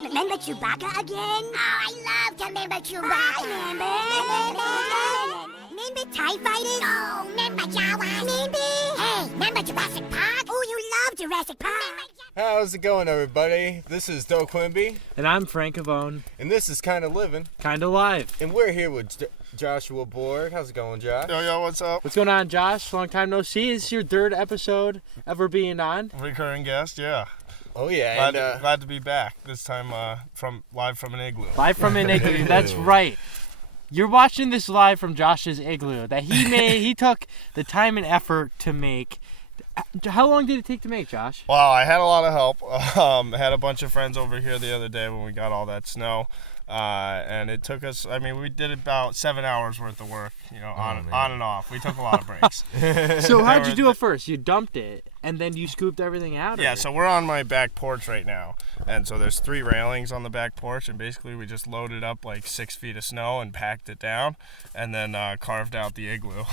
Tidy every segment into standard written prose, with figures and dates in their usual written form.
Remember Chewbacca again? Oh, I love to remember Chewbacca. Remember TIE Fighters? Oh, remember Jawas? Hey, remember Jurassic Park? Oh, you love Jurassic Park. How's it going, everybody? This is Doe Quimby. And I'm Frank Avone. And this is Kinda Livin. Kinda Live. And we're here with Joshua Borg. How's it going, Josh? Yo, what's up? What's going on, Josh? Long time no see. This is your third episode ever being on. Recurring guest, yeah. Oh, yeah. Glad to be back. This time live from an igloo. Live from an igloo. That's right. You're watching this live from Josh's igloo that he made. He took the time and effort to make. How long did it take to make, Josh? Wow, I had a lot of help. I had a bunch of friends over here the other day when we got all that snow. And it took us, we did about 7 hours worth of work, on and off. We took a lot of breaks. So how'd you do it first? You dumped it, and then you scooped everything out? Yeah, so we're on my back porch right now. And so there's 3 railings on the back porch, and basically we just loaded up like 6 feet of snow and packed it down, and then carved out the igloo.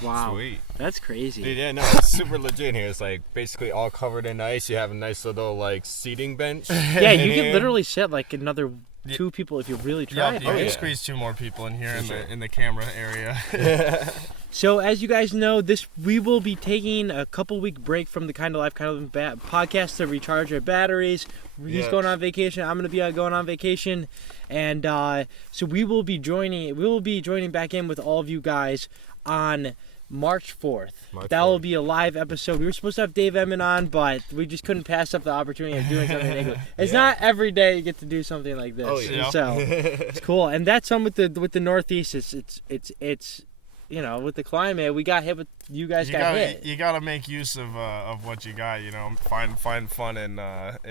Wow. Sweet. That's crazy. Dude, yeah, no, it's super legit here. It's like basically all covered in ice. You have a nice little like seating bench. Yeah, you can literally sit like another 2 people if you really try. Yep, you can squeeze 2 more people in here in the camera area. So as you guys know, we will be taking a couple-week break from the Kinda Life, Kinda Livin' podcast to recharge our batteries. He's going on vacation. I'm going to be going on vacation, and so we will be joining back in with all of you guys on March 4th. That will be a live episode. We were supposed to have Dave Emmett on, but we just couldn't pass up the opportunity of doing something like that. It's not every day you get to do something like this. Oh, yeah. So it's cool. And that's something with the Northeast. It's with the climate, we got hit with you guys got hit. You gotta make use of what you got. Find fun in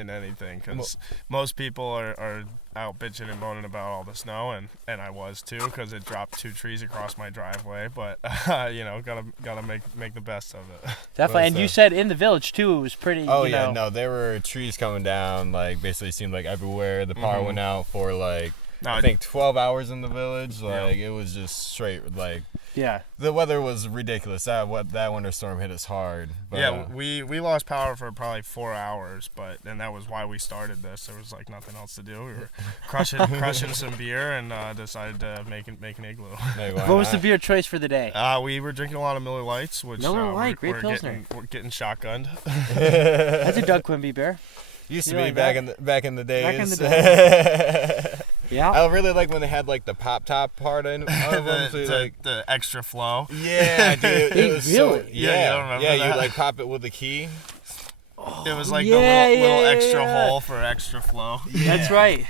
anything, because most people are out bitching and moaning about all the snow, and I was too, because it dropped 2 trees across my driveway. But gotta make the best of it. Definitely. And you said in the village too, it was pretty. Oh yeah, no, there were trees coming down. Like basically seemed like everywhere. The power went out for like I think 12 hours in the village. Like it was just straight like. Yeah. The weather was ridiculous. That winter storm hit us hard. But, yeah, we lost power for probably 4 hours, and that was why we started this. There was like nothing else to do. We were crushing some beer and decided to make an igloo. What was the beer choice for the day? We were drinking a lot of Miller Lights, which Miller Lite, great Pilsner. We're getting shotgunned. That's a Doug Quimby beer. Used to be back in the days. Back in the day. Yeah. I really like when they had like the pop top part in them. So the extra flow. Yeah, dude. It was really? so, Yeah, you don't remember that? you like pop it with the key. It was like the little extra hole for extra flow. Yeah. That's right.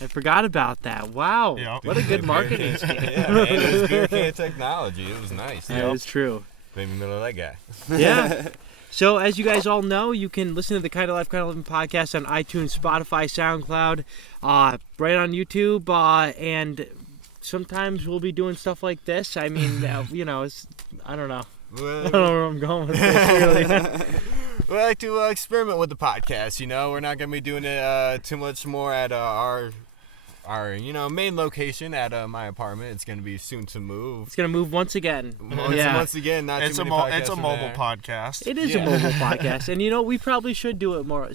I forgot about that. Wow. Yep. What a good marketing scheme. Yeah, man, it was beer can technology. It was nice. That is true. Made me Miller Lite guy. Yeah. So, as you guys all know, you can listen to the Kinda Life, Kinda Livin' podcast on iTunes, Spotify, SoundCloud, right on YouTube, and sometimes we'll be doing stuff like this. I mean, it's, I don't know. I don't know where I'm going with this, really. We like to experiment with the podcast, We're not going to be doing it too much more at our main location at my apartment. It's going to be soon to move. It's going to move once again. Once again, not it's too many podcasts. It's a mobile podcast. It is a mobile podcast. And, we probably should do it more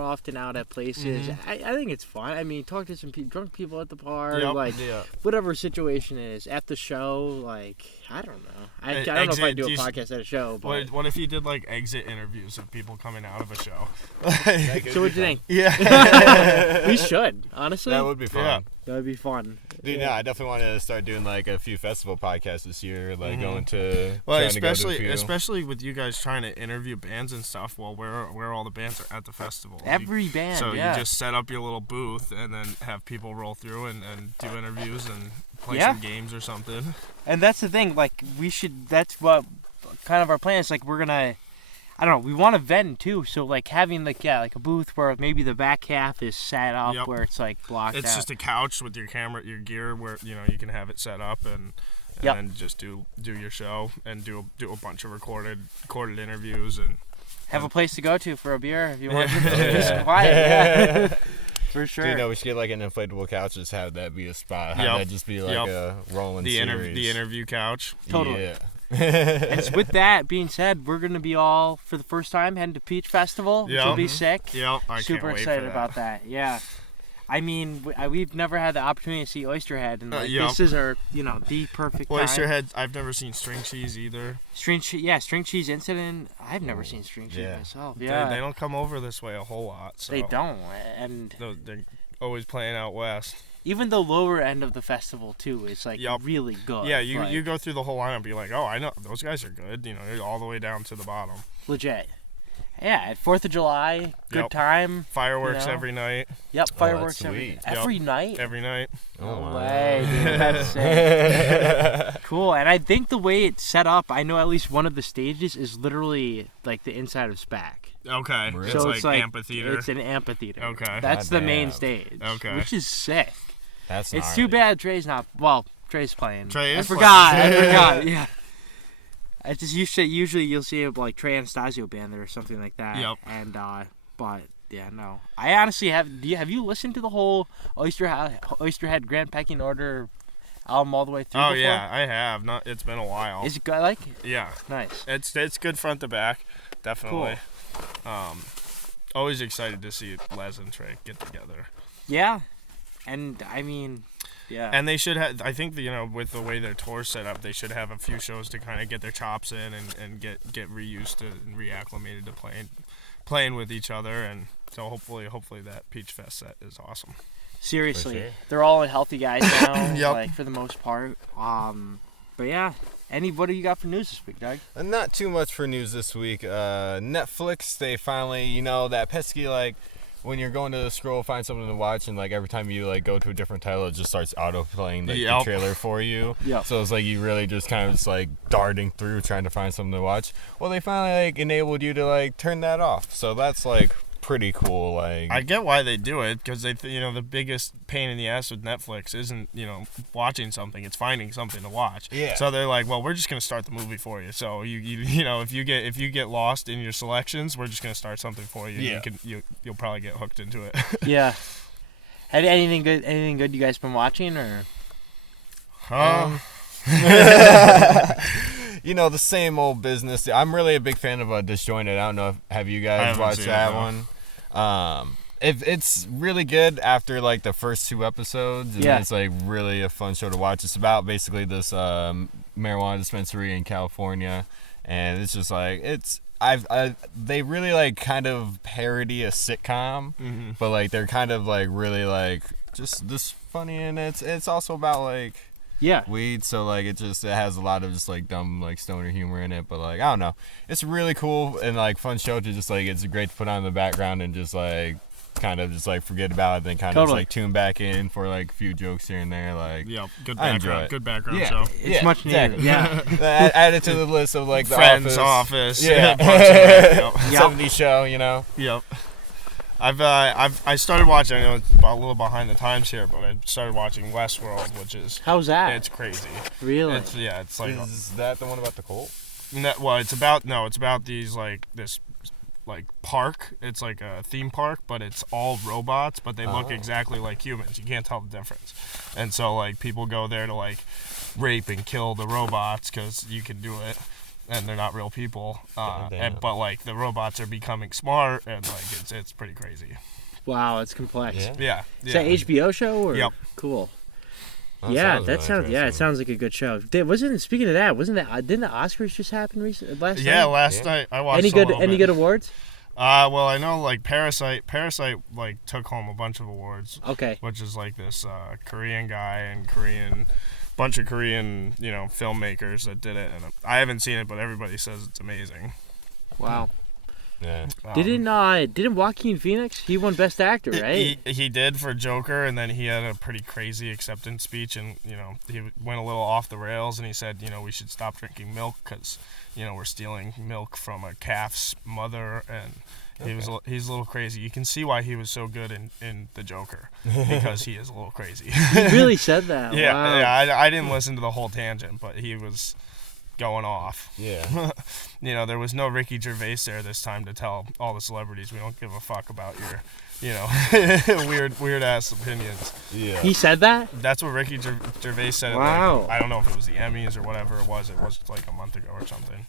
often out at places. Mm-hmm. I think it's fun. I mean, talk to some drunk people at the bar. Yep. Whatever situation is. At the show, I don't know. I don't know if I'd do a podcast at a show. But what if you did exit interviews of people coming out of a show? So what do you think? Yeah. We should, honestly. That would be fun. Yeah. That would be fun. Dude, I definitely want to start doing a few festival podcasts this year, going to. Especially with you guys trying to interview bands and stuff. Well, where all the bands are at the festival. Every band. So you just set up your little booth and then have people roll through and do interviews and play some games or something. And that's the thing. We should. That's what kind of our plan is. We're gonna. I don't know. We want to vent too, so having a booth where maybe the back half is set up where it's blocked out. It's just a couch with your camera, your gear, where you can have it set up and then just do your show and do a bunch of recorded interviews and have a place to go to for a beer if you want to be quiet. Yeah. For sure. We should get an inflatable couch, just have that be a spot. Have that just be a rolling series. The interview couch. Totally. Yeah. And with that being said, we're going to be all, for the first time, heading to Peach Festival, which will be sick. Yep, I Super can't wait excited for that. about that, yeah. I mean, we've never had the opportunity to see Oysterhead, and this is our, the perfect time. Oysterhead, I've never seen string cheese either. String cheese incident. I've never seen string cheese myself. Yeah, they don't come over this way a whole lot. So they don't, and they're always playing out west. Even the lower end of the festival too is really good. Yeah, you go through the whole lineup and be like, oh, I know those guys are good. All the way down to the bottom. Legit. Yeah, at 4th of July, good time. Fireworks every night. Yep, fireworks sweet. every night. Every night. No way, dude. That's sick. Cool, and I think the way it's set up, I know at least one of the stages is literally like the inside of SPAC. Okay, Really? So it's like amphitheater. It's an amphitheater. Okay. That's the main stage. Okay. Which is sick. That's It's gnarly. too bad Trey's not. Well, Trey's playing. Trey is I forgot. playing. Yeah. I just usually you'll see a Trey Anastasio band there or something like that. Yep. And but yeah, no. I honestly have you listened to the whole Oysterhead Grand Pecking Order album all the way through? Oh before? yeah, I have. It's been a while. Is it good? Like? Yeah. Nice. It's good front to back, definitely. Cool. Always excited to see Les and Trey get together. Yeah. And I mean, yeah. And they should have. I think with the way their tour's set up, they should have a few shows to kind of get their chops in and get reused to and reacclimated to playing with each other. And so hopefully that Peach Fest set is awesome. Seriously, For sure. they're all healthy guys now. Yep. Like for the most part. But yeah. What do you got for news this week, Doug? Not too much for news this week. Netflix, they finally, that pesky, when you're going to scroll, find something to watch, and every time you go to a different title, it just starts auto-playing the trailer for you. Yep. So it's you really just kind of just darting through trying to find something to watch. Well, they finally enabled you to turn that off. So that's pretty cool. I get why they do it, because they the biggest pain in the ass with Netflix isn't watching something, it's finding something to watch. Yeah. So they're like, well, we're just gonna start the movie for you. So if you get lost in your selections, we're just gonna start something for you. Yeah. You'll probably get hooked into it. Yeah. Had anything good you guys been watching or? The same old business. I'm really a big fan of Disjointed. I don't know have you guys watched that one? It's really good after the first 2 episodes, and it's really a fun show to watch. It's about basically this marijuana dispensary in California, and it's just they really kind of parody a sitcom, but they're kind of really just this funny, and it's also about weed, so it has a lot of just dumb stoner humor in it, but I don't know, it's really cool and fun show to just it's great to put on in the background and just kind of just forget about it, then kind of just tune back in for a few jokes here and there. Good I enjoy background, it. good background Yeah. show. It's much needed. Exactly. Yeah. Add it to the list of the Friends, Office. Yeah. Yep. 70s show, Yep. I started watching. I know it's a little behind the times here, but I started watching Westworld, which is How's that? it's crazy. Really? It's Is that the one about the cult? well, it's about these this park. It's a theme park, but it's all robots, but they look exactly like humans. You can't tell the difference. And so people go there to rape and kill the robots because you can do it, and they're not real but the robots are becoming smart, and it's pretty crazy. Wow, it's complex. Yeah. Is that HBO show or? Yep. Cool. That Yeah, sounds that sounds. Yeah, it sounds like a good show. Speaking of that, didn't the Oscars just happen last night? Last night I watched Any good awards? Well, I know Parasite took home a bunch of awards. Okay. Which is this Korean guy and bunch of Korean filmmakers that did it, and I haven't seen it, but everybody says it's amazing. Wow. Yeah. Didn't Joaquin Phoenix? He won Best Actor, right? He did for Joker, and then he had a pretty crazy acceptance speech, and he went a little off the rails, and he said we should stop drinking milk because we're stealing milk from a calf's mother, and he's a little crazy. You can see why he was so good in the Joker, because he is a little crazy. He really said that. Yeah, wow. yeah. I didn't listen to the whole tangent, but he was going off. Yeah. There was no Ricky Gervais there this time to tell all the celebrities we don't give a fuck about you know, weird ass opinions. Yeah. He said that? That's what Ricky Gervais said. Wow. Like, I don't know if it was the Emmys or whatever it was. It was like a month ago or something.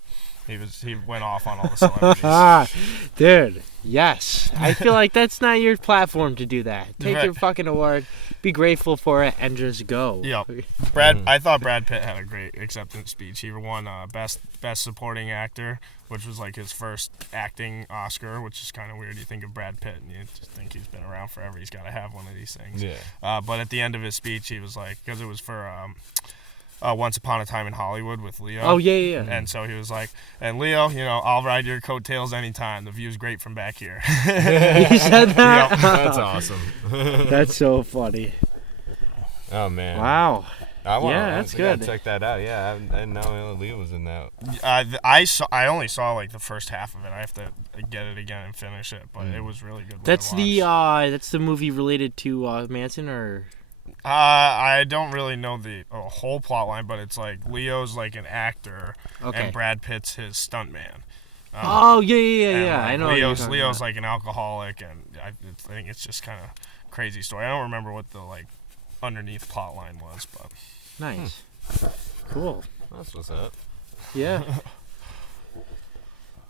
He went off on all the celebrities. Dude, yes. I feel like that's not your platform to do that. Take your fucking award, be grateful for it, and just go. Yep. I thought Brad Pitt had a great acceptance speech. He won best supporting actor, which was like his first acting Oscar, which is kind of weird. You think of Brad Pitt and you just think he's been around forever. He's got to have one of these things. Yeah. But at the end of his speech, he was like, because it was for Once Upon a Time in Hollywood with Leo. Oh, yeah. And so he was like, and Leo, you know, I'll ride your coattails anytime. The view's great from back here. He said that? Yep. That's awesome. That's so funny. Oh, man. Wow. That's good. Gotta check that out. Yeah, I didn't know Leo was in that. I only saw like the first half of it. I have to get it again and finish it, but it was really good. That's the movie related to Manson, or? I don't really know the whole plot line, but it's like Leo's like an actor, and Brad Pitt's his stuntman. Yeah. I know. Leo's like an alcoholic, and I think it's just kind of crazy story. I don't remember what the like underneath plot line was, but nice, cool. That's what's up. Yeah.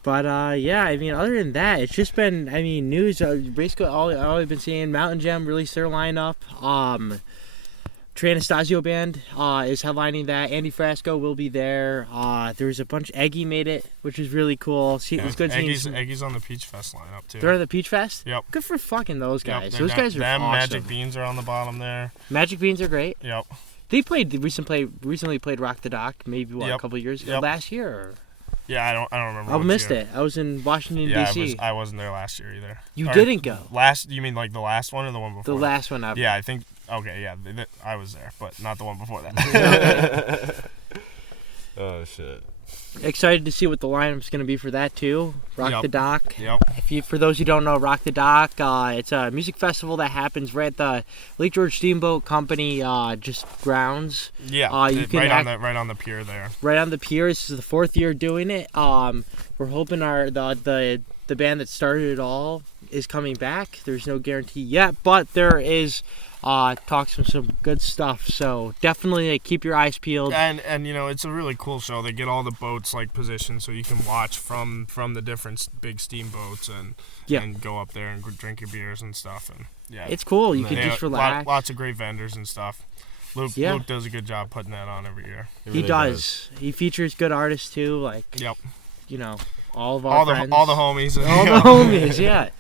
But I mean, other than that, it's just been, news. Basically, all I've been seeing, Mountain Gem released their lineup. Trey Anastasio Band is headlining that. Andy Frasco will be there. There's a bunch. Eggy made it, which is really cool. It was good seeing. Eggy's on the Peach Fest lineup too. They're at the Peach Fest? Yep. Good for fucking those guys. Yep, those guys are awesome. Magic Beans are on the bottom there. Magic Beans are great. Yep. They recently played Rock the Dock, maybe a couple of years ago, last year. Or? Yeah, I don't remember. I missed it. I was in Washington D.C. I wasn't there last year either. You didn't go. You mean like the last one or the one before? The last one ever. Yeah, I think. Okay, yeah, I was there, but not the one before that. Oh shit. Excited to see what the lineup's going to be for that too. Rock the Dock. Yep. For those who don't know, Rock the Dock, it's a music festival that happens right at the Lake George Steamboat Company just grounds. Yeah. You can right on the pier there. Right on the pier. This is the 4th year doing it. We're hoping the band that started it all is coming back. There's no guarantee yet, but there is talks of some good stuff, so definitely keep your eyes peeled. And you know, it's a really cool show. They get all the boats like positioned so you can watch from the different big steamboats and go up there and drink your beers and stuff. And it's cool. You can just relax. Lots of great vendors and stuff. Luke does a good job putting that on every year. He does. He features good artists too, like you know, all of our friends. all the homies. All the homies, yeah.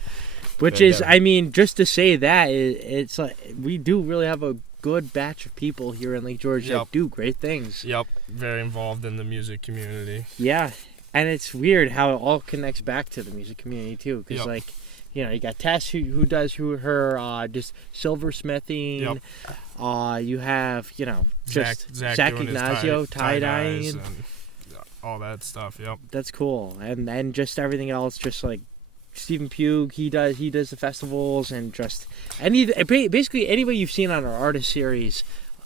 Which is, just to say that, it's like we do really have a good batch of people here in Lake George that do great things. Yep, very involved in the music community. Yeah, and it's weird how it all connects back to the music community too, because like, you know, you got Tess who does her just silversmithing. Yep. You have, you know, just Zach Ignacio tie-dyeing and all that stuff. Yep. That's cool, and just everything else, just like Stephen Pugh, he does the festivals, and just basically anybody you've seen on our artist series,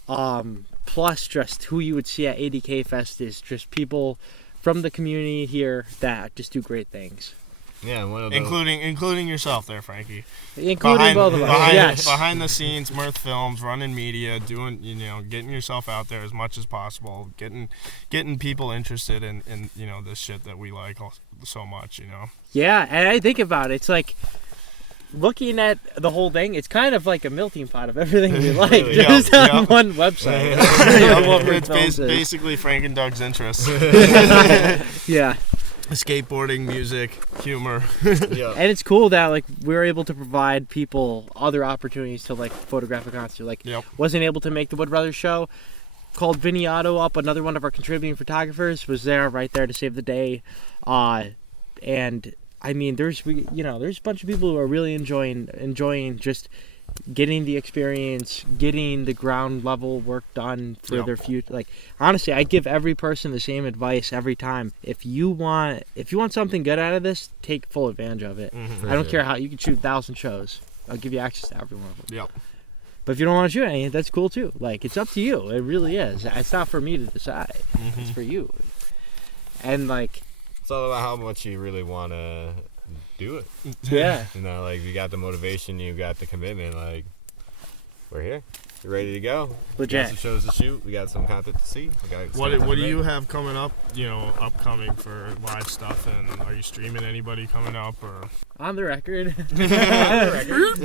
plus just who you would see at ADK Fest is just people from the community here that just do great things. Yeah, including yourself there, Frankie. Including both of us. Yes. Behind the scenes, Mirth Films, running media, doing, you know, getting yourself out there as much as possible, getting people interested in you know, this shit that we like so much, you know. Yeah, and I think about it, it's like looking at the whole thing, it's kind of like a melting pot of everything we like, just on one website. It's basically Frank and Doug's interests. Yeah. Skateboarding, music, humor. And it's cool that like we're able to provide people other opportunities to like photograph a concert. Like wasn't able to make the Wood Brothers show, called Vinny Otto up, another one of our contributing photographers, was there right there to save the day. And I mean, there's a bunch of people who are really enjoying just getting the experience, getting the ground level work done for their future. Like honestly, I give every person the same advice every time. If you want something good out of this, take full advantage of it. I don't care how you can shoot 1,000 shows. I'll give you access to every one of them. But if you don't want to shoot any, that's cool too. Like, it's up to you. It really is. It's not for me to decide. It's for you. And like, it's all about how much you really want to do it. Yeah. You know, like, you got the motivation, you got the commitment, like, we're here. You're ready to go. Legit. We got some shows to shoot. We got some content to see. What do you have coming up, upcoming for live stuff? And are you streaming anybody coming up? Or On the record. On the record.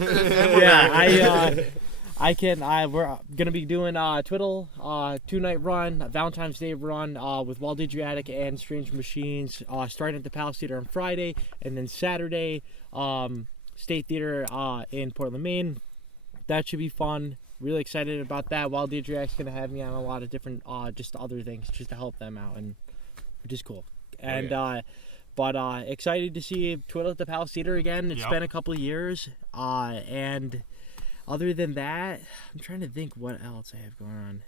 Yeah, we're going to be doing Twiddle, 2-night run, a Valentine's Day run with Wild Adriatic and Strange Machines, starting at the Palace Theater on Friday, and then Saturday, State Theater in Portland, Maine. That should be fun. Really excited about that. Wild Adriatic's going to have me on a lot of different, just other things, just to help them out, and which is cool. And excited to see Twiddle at the Palace Theater again. It's been a couple of years, and other than that, I'm trying to think what else I have going on.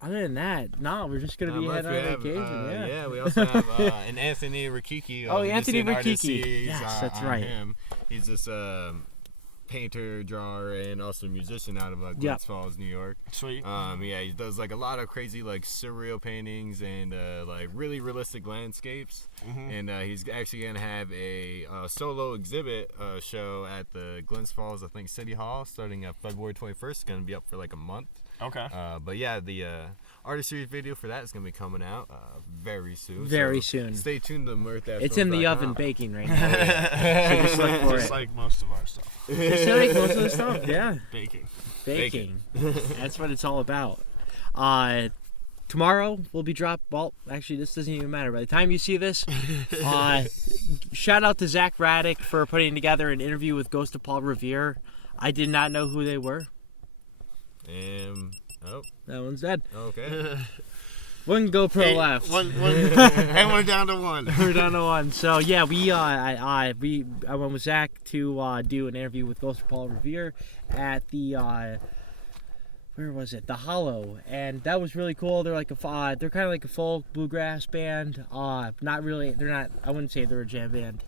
Other than that, no, we're just going to be heading on vacation. Yeah, we also have an Anthony Rikiki. Anthony Rikiki. Artist. Yes, that's right. Him. He's this painter, drawer, and also musician out of Glens Falls, New York. Sweet. He does like a lot of crazy like surreal paintings and like really realistic landscapes. And he's actually gonna have a solo exhibit show at the Glens Falls, I think, City Hall, starting February 21st. It's gonna be up for like a month. Okay. But yeah, the artist series video for that is gonna be coming out very soon. Very soon. Stay tuned to Mirth. It's in the oven baking right now. So just look for just it. like most of our stuff. Just like most of the stuff, yeah. Baking. That's what it's all about. Tomorrow we'll be well, actually this doesn't even matter. By the time you see this, shout out to Zach Raddick for putting together an interview with Ghost of Paul Revere. I did not know who they were. That one's dead. Okay. One GoPro left. And we're down to one. We're down to one. So yeah, I went with Zach to do an interview with Ghost of Paul Revere at the where was it? The Hollow, and that was really cool. They're like they're kind of like a folk bluegrass band. Not really. They're not. I wouldn't say they're a jam band.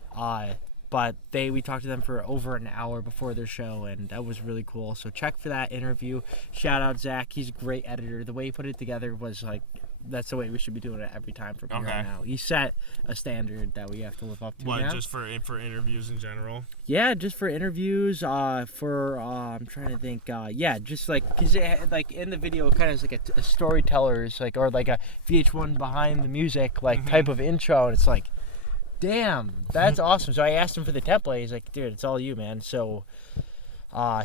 But we talked to them for over an hour before their show, and that was really cool. So check for that interview. Shout out Zach. He's a great editor. The way he put it together was like, that's the way we should be doing it every time from here on out. He set a standard that we have to live up to. What, now. Just for interviews in general? Yeah, just for interviews. I'm trying to think. Just like, because like in the video, it kind of is like a storyteller's like, or like a VH1 behind the music like type of intro, and it's like, damn, that's awesome. So I asked him for the template. He's like, dude, it's all you, man. So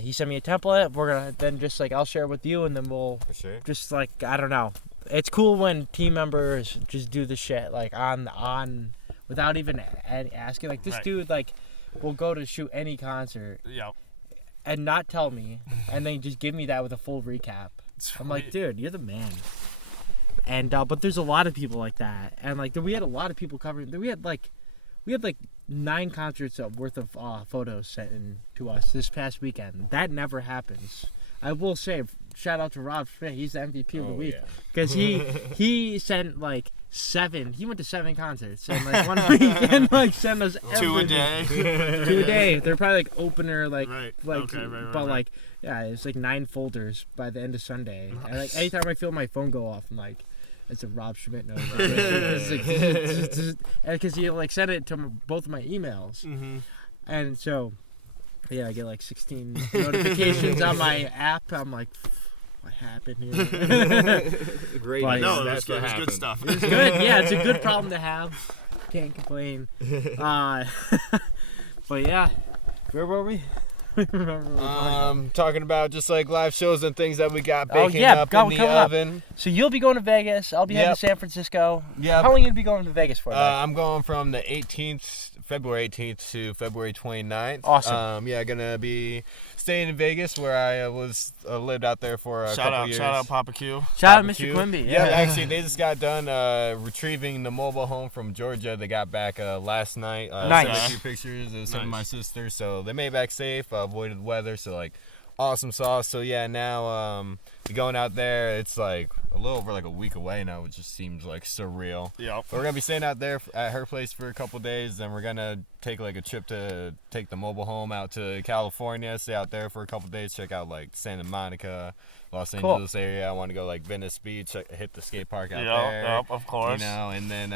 he sent me a template. We're gonna then just like, I'll share it with you, and then we'll just like, I don't know. It's cool when team members just do the shit like on without even asking. Like this dude like will go to shoot any concert and not tell me, and then just give me that with a full recap. I'm like, dude, you're the man. And but there's a lot of people like that, and like we had a lot of people covering. We had like 9 concerts worth of photos sent in to us this past weekend. That never happens. I will say, shout out to Rob Schmidt. He's the MVP of the week because he sent like 7. He went to 7 concerts and like one weekend like sent us everything. 2 a day. They're probably like opener like like it's like 9 folders by the end of Sunday. And like anytime I feel my phone go off, I'm like, it's a Rob Schmidt note. Because he like sent it to both of my emails, and so yeah, I get like 16 notifications on my app. I'm like, what happened here? Great. But, no, that's it was good stuff. It's good. Yeah, it's a good problem to have. Can't complain. But yeah, where were we? Talking about just like live shows and things that we got baking up in the oven. So you'll be going to Vegas. I'll be heading to San Francisco. Yeah. How long are you going to be going to Vegas for? I'm going from the February 18th to February 29th. Awesome. Gonna be staying in Vegas where I lived out there for a couple years. Shout out Papa Q. Shout out Mr. Quimby. Yeah, actually they just got done retrieving the mobile home from Georgia. They got back last night. Nice. Sent a few pictures of some of my sisters, so they made it back safe. Avoided weather, so like awesome sauce. So yeah, now going out there, it's like a little over like a week away now, which just seems like surreal. Yep. But we're gonna be staying out there at her place for a couple days. Then we're gonna take like a trip to take the mobile home out to California, stay out there for a couple days, check out like Santa Monica, Los Angeles area. I want to go like Venice Beach, hit the skate park out there. Yep, of course. You know, and then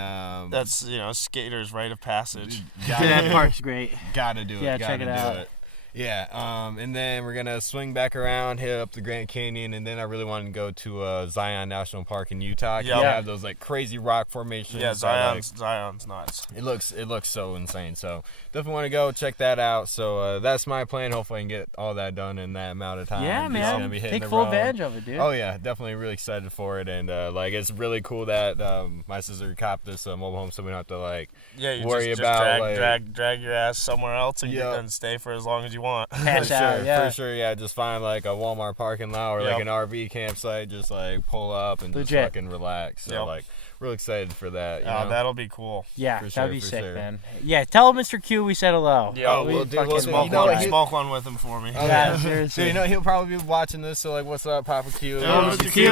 that's skaters' rite of passage. That park's great. Gotta do it. Yeah, gotta check it do out. it. Yeah, and then we're gonna swing back around, hit up the Grand Canyon, and then I really want to go to Zion National Park in Utah. Yep. They have those like crazy rock formations. Yeah, that, Zion's nuts. It looks so insane. So definitely want to go check that out. So that's my plan. Hopefully I can get all that done in that amount of time. Yeah, Just man. gonna be hitting Take the full road. advantage of it, dude. Oh yeah, definitely really excited for it, and like it's really cool that my sister copped this mobile home, so we don't have to like you worry just about drag your ass somewhere else and and stay for as long as you want. Pass out. Yeah. For sure, yeah. Just find like a Walmart parking lot or like an RV campsite. Just like pull up and just fucking relax. So like, real excited for that. You know? That'll be cool. Yeah, For that'd be sure, sick, sure. man. Yeah, tell Mr. Q we said hello. Yeah, we'll do. We'll Smoke, you know, smoke one with him for me. Yeah, So seriously. you know he'll probably be watching this. So like, what's up, Papa Q? Mr. Q.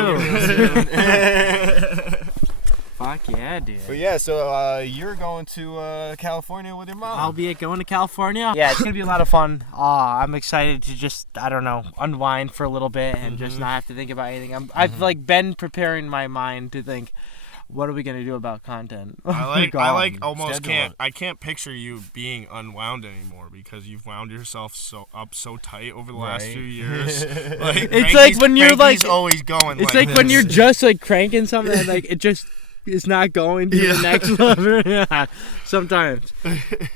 Fuck yeah, dude. But yeah, so you're going to California with your mom. I'll be going to California. Yeah, it's gonna be a lot of fun. I'm excited to just, I don't know, unwind for a little bit and just not have to think about anything. I've like been preparing my mind to think, what are we gonna do about content? I almost can't. I can't picture you being unwound anymore because you've wound yourself so tight over the last few years. Like, it's like when you're like always going. It's like when you're just like cranking something and like it just is not going to the next level. Yeah, sometimes.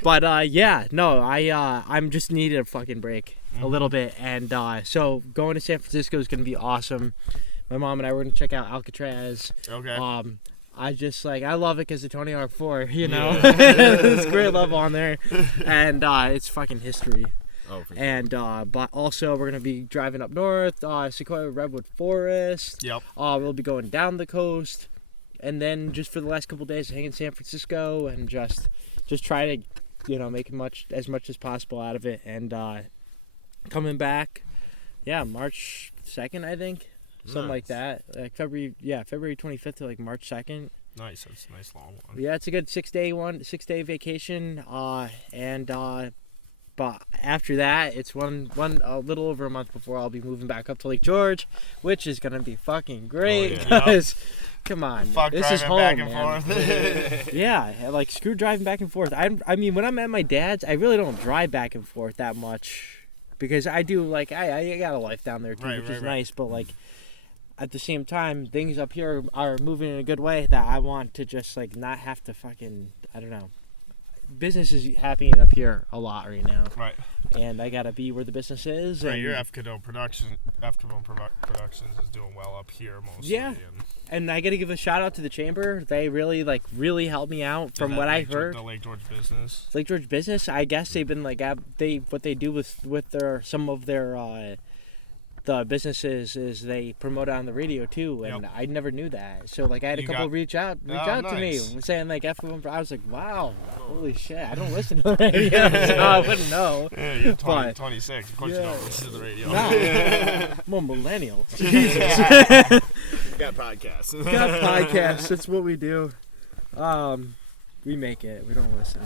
But I'm just needed a fucking break a little bit, and so going to San Francisco is gonna be awesome. My mom and I were gonna check out Alcatraz. Okay. I love it because of Tony Hawk 4, you know. It's great love on there, and it's fucking history. Oh, for sure. And but also we're gonna be driving up north, Sequoia Redwood Forest. Yep. We'll be going down the coast, and then just for the last couple of days hang in San Francisco and just try to, make as much as possible out of it. And coming back, March 2nd, I think. Something like that. Like February 25th to like March 2nd. Nice. That's a nice long one. Yeah, it's a good 6 day vacation. But after that, it's one a little over a month before I'll be moving back up to Lake George, which is gonna be fucking great. Come on, fuck this is home, back and man. forth. Yeah, like screw driving back and forth. I mean, when I'm at my dad's, I really don't drive back and forth that much because I do like I got a life down there too, which is nice. But like at the same time, things up here are moving in a good way that I want to just like not have to fucking, I don't know. Business is happening up here a lot right now. Right. And I gotta be where the business is. Right, and your Productions is doing well up here mostly. Yeah. And I gotta give a shout out to the chamber. They really helped me out from what I heard. The Lake George business. Lake George business. I guess they've been like what they do with their some of their the businesses is they promote it on the radio too, and I never knew that. So like I had a couple reach out to me saying like F1. I was like, wow, holy shit, I don't listen to the radio, so I wouldn't know. Yeah, you're 26. Of course you don't listen to the radio. No, I'm a millennial. Jesus. Got podcasts. Got podcasts. That's what we do. We make it. We don't listen.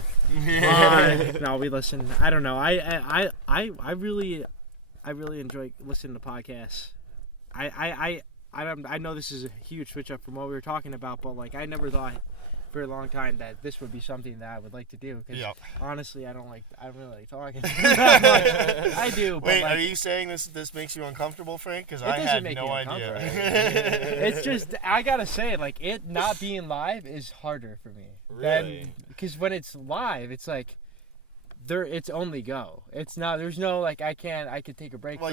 No, we listen. I don't know. I really enjoy listening to podcasts. I know this is a huge switch up from what we were talking about, but like I never thought for a long time that this would be something that I would like to do. Because honestly, I don't really like talking. I do. But wait, like, are you saying this makes you uncomfortable, Frank? Because I doesn't had make no me idea. It's just I gotta say, like it not being live is harder for me. Really? Because when it's live, it's like. It's only go. It's not. There's no like I could take a break. Well,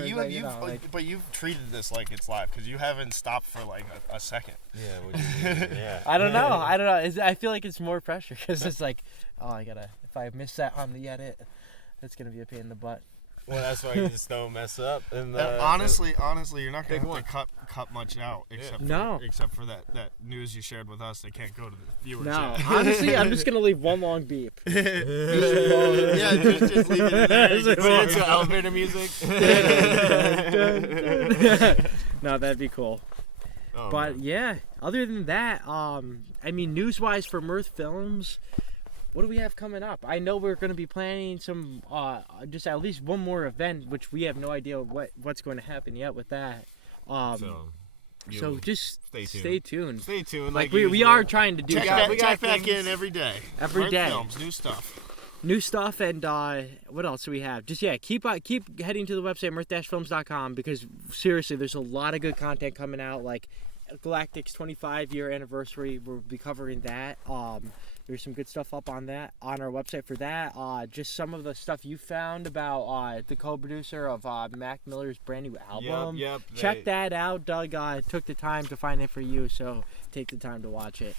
but you've treated this like it's live because you haven't stopped for like a second. Yeah. What do you mean? Yeah. I don't know. I feel like it's more pressure because it's like, if I miss that on the edit, that's gonna be a pain in the butt. Well, that's why you just don't mess up. And honestly, you're not gonna have to cut much out except for that news you shared with us. They can't go to the viewers. No, yet. honestly, I'm just gonna leave one long beep. Just leave it in there. it's elevator music. No, that'd be cool. Oh, But man. yeah, other than that, news-wise for Mirth Films, what do we have coming up? I know we're going to be planning some, just at least one more event, which we have no idea what's going to happen yet with that. So just stay tuned. Stay tuned. Like we are trying to do Check back in every day. Every day. Films, new stuff. New stuff, and what else do we have? Just keep heading to the website mirth-films.com, because seriously, there's a lot of good content coming out. Like Galactic's 25-year anniversary, we'll be covering that. There's some good stuff up on our website for that. Just some of the stuff you found about the co-producer of Mac Miller's brand new album. Yep. Check that out. Doug took the time to find it for you, so take the time to watch it.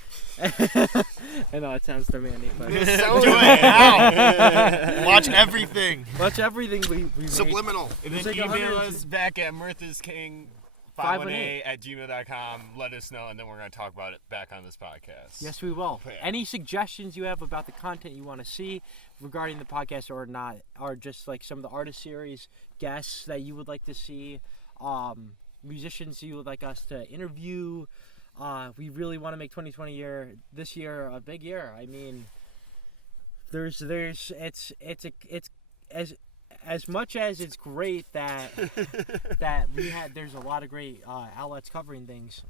I know it sounds demanding, but Do it now. Watch everything. watch everything we Subliminal. And It's then like email 100 us back at mirthisking518@gmail.com. Let us know, and then we're going to talk about it back on this podcast. Yes, we will. Yeah. Any suggestions you have about the content you want to see regarding the podcast or not, or just like some of the artist series, guests that you would like to see, musicians you would like us to interview. We really want to make 2020 this year a big year. I mean, it's as much as it's great that there's a lot of great outlets covering things.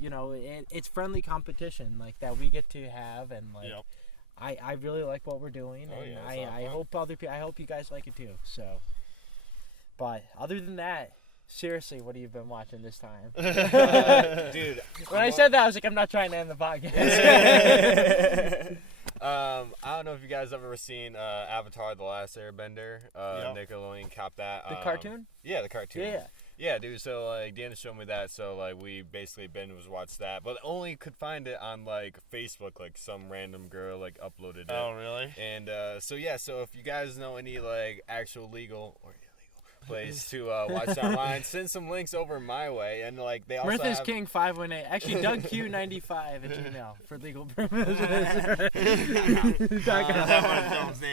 You know, it's friendly competition like that we get to have, and like Yep. I really like what we're doing, and yeah, I hope I hope you guys like it too. So, but other than that, seriously, what have you been watching this time? Dude, When I said that, I was like, I'm not trying to end the podcast. I don't know if you guys have ever seen Avatar: The Last Airbender. Yep. Nickelodeon copped that. The cartoon? Yeah, the cartoon. Yeah. Yeah, dude. So like, Deanna showed me that. So like, we basically watched that, but only could find it on like Facebook. Like some random girl like uploaded it. Oh, really? And so if you guys know any like actual legal or place to watch online, send some links over my way. And like they also Mirth is have... King 518. Actually, DougQ95 at Gmail for legal purposes.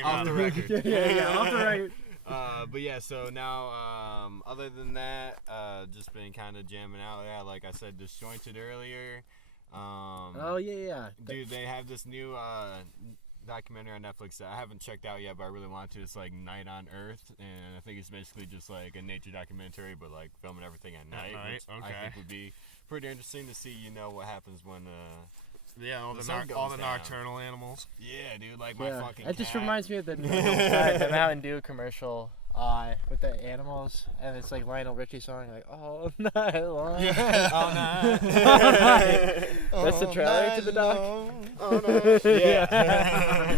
off the record. yeah, off the record. But yeah, so now other than that, just been kind of jamming out. Yeah, like I said, Disjointed earlier. Oh yeah. Dude, they have this new documentary on Netflix that I haven't checked out yet, but I really want to. It's like Night on Earth, and I think it's basically just like a nature documentary, but like filming everything at night, which I think would be pretty interesting to see. You know what happens when Yeah, all The the, sun goes all the down. nocturnal animals. yeah, dude, like my fucking It just cat. reminds me of the Mountain Dew commercial with the animals, and it's like Lionel Richie song, like all night long. Oh no. That's the trailer to the doc. Yeah.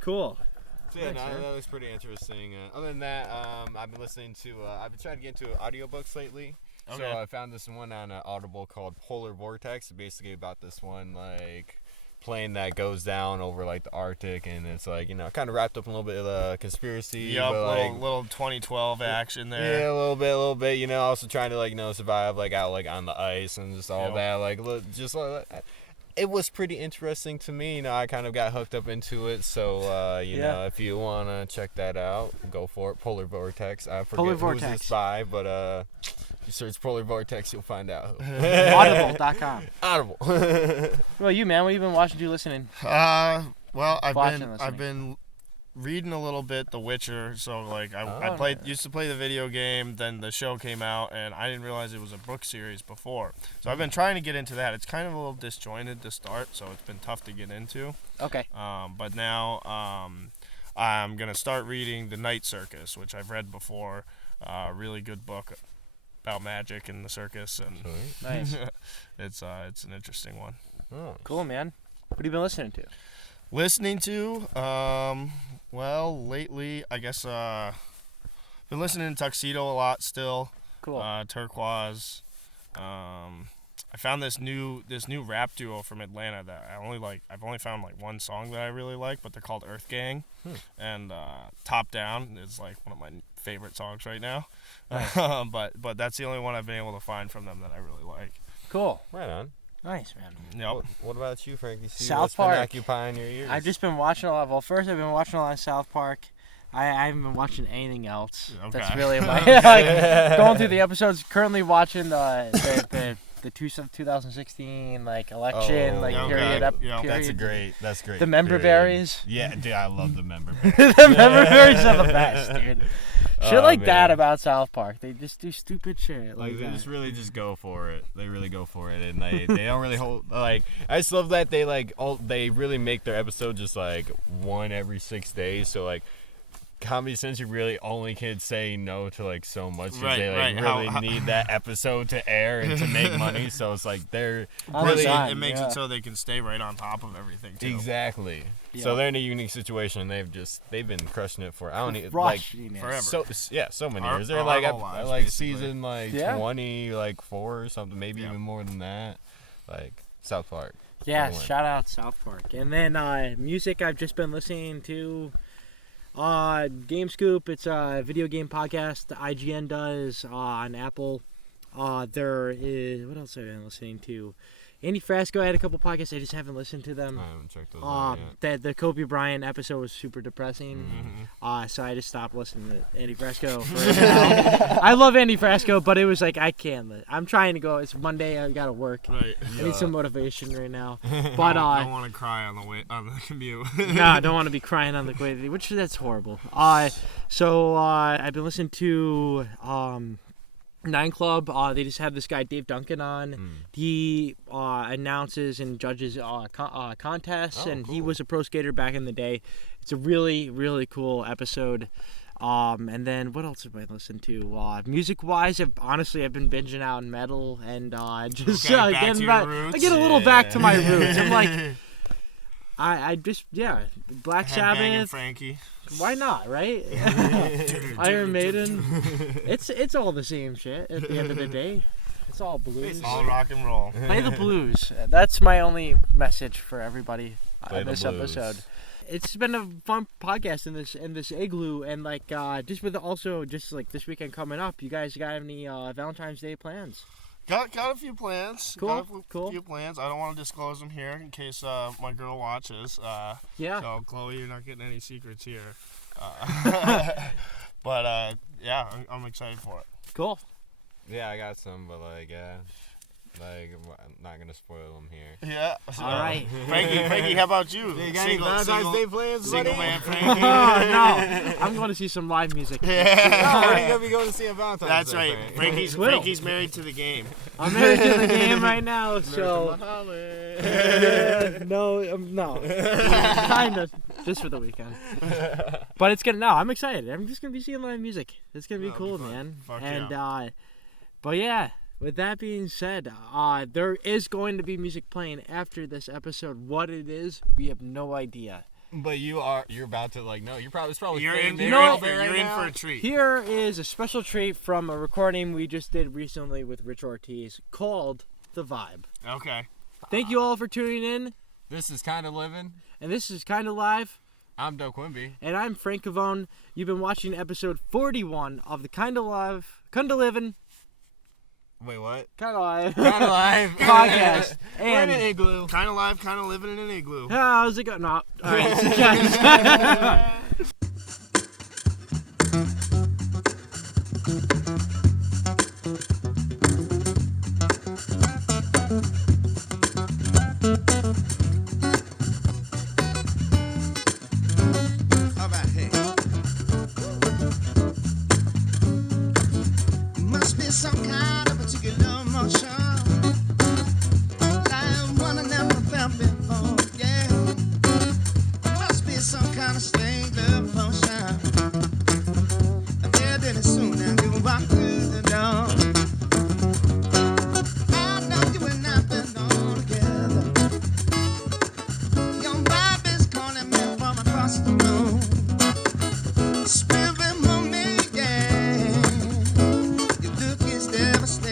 Cool. So yeah, Thanks, no, man. that was pretty interesting. Other than that, I've been listening to. I've been trying to get into audiobooks lately. Okay. So I found this one on Audible called Polar Vortex. Basically about this one like plane that goes down over like the Arctic, and it's like, you know, kind of wrapped up in a little bit of conspiracy. Yup, but, like, little 2012 action there. yeah, a little bit. You know, also trying to like, you know, survive like out like on the ice and just all Yep. that. Like just like. It was pretty interesting to me. You know, I kind of got hooked up into it. So, you know, if you want to check that out, go for it. Polar Vortex. I forget Polar who's Vortex. this by, but if you search Polar Vortex, you'll find out. Audible.com. Audible. Well, you, man, what have you been watching, listening? Well, Watching, I've listening. been reading a little bit The Witcher. So like I Oh, used to play the video game, then the show came out, and I didn't realize it was a book series before. So I've been trying to get into that. It's kind of a little disjointed to start, so it's been tough to get into. Okay. But now I'm gonna start reading The Night Circus, which I've read before. Really good book about magic and the circus, and Nice. it's an interesting one. Oh. Cool, man. What have you been listening to? Listening to, well, lately I guess been listening to Tuxedo a lot still. Cool. Turquoise. I found this new rap duo from Atlanta that I've only found like one song that I really like, but they're called Earth Gang, and Top Down is like one of my favorite songs right now. But that's the only one I've been able to find from them that I really like. Cool. Right on. Nice, man. Yep. What about you, Frankie? See South what's been Park. occupying your ears? I've just been watching a lot. Well, first I've been watching a lot of South Park. I haven't been watching anything else. Okay. That's really like going through the episodes. Currently watching the 2016 like election period. Period. That's great. The member berries. Yeah, dude, I love the member berries. The member berries are the best, dude. Shit like that about South Park. They just do stupid shit. Like they that. just really just go for it. They really go for it, and they don't really hold. Like I just love that they really make their episodes just like one every 6 days. So like. Comedy Central really only can say no to like so much because they really need that episode to air and to make money. So it's like they're really it makes it so they can stay right on top of everything too. Exactly. Yeah. So they're in a unique situation. They've been crushing it for forever. So many years. They're season 20 4 or something, maybe even more than that. Like South Park. Yeah, shout out South Park. And then music I've just been listening to. Game Scoop, it's a video game podcast the IGN does on Apple. There is, what else have I been listening to? Andy Frasco had a couple podcasts. I just haven't listened to them. I haven't checked those out yet. The Kobe Bryant episode was super depressing. Mm-hmm. So I just stopped listening to Andy Frasco. I love Andy Frasco, but it was like I can't. I'm trying to go. It's Monday. I gotta work. Right. I need some motivation right now. But I don't want to cry on the commute. No, I don't want to be crying on the way. Which that's horrible. So I've been listening to 9 Club. They just had this guy Dave Duncan on. He announces and judges contests, and cool. He was a pro skater back in the day. It's a really, really cool episode. And then what else have I listened to? Music wise, I've been binging out in metal and just I get a little back to my roots. I'm like, I just Black Sabbath. Frankie. Why not, right? Iron Maiden. It's all the same shit at the end of the day. It's all blues. It's all rock and roll. Play the blues. That's my only message for everybody on this episode. It's been a fun podcast in this igloo, and just this weekend coming up. You guys got any Valentine's Day plans? Got a few plans. Cool. Few plans. I don't want to disclose them here in case my girl watches. So Chloe, you're not getting any secrets here. But I'm excited for it. Cool. Yeah, I got some, but I'm not gonna spoil them here. Yeah. All right. Frankie, how about you? You got any Valentine's Day plans, single buddy? man Frankie. No, I'm going to see some live music. Yeah. Where are you gonna be going to see a Valentine's That's Day? right. Frankie's married to the game. I'm married to the game right now, so. No. Kind of. Just for the weekend. But it's gonna. No, I'm excited. I'm just gonna be seeing live music. It's gonna be cool, man. Fuck and yeah. But yeah. With that being said, there is going to be music playing after this episode. What it is, we have no idea. But you're about to you're probably you're in for a treat. Here is a special treat from a recording we just did recently with Rich Ortiz called The Vibe. Okay. Thank you all for tuning in. This is Kinda Livin'. And this is Kinda Live. I'm Doe Quimby. And I'm Frank Cavone. You've been watching episode 41 of the Kinda Livin'. Wait, what? Kinda Live podcast. And we're in an igloo. Kinda live, kinda living in an igloo. How's it going? No. All right. Must be some kind of particular emotion, like one I never felt before. Yeah, must be some kind of strange love potion. Very soon as you walk through the door, I know you and I belong together. Your vibe is calling me from across the room. Spirit for me, yeah. Your look is devastating.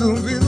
rhythm.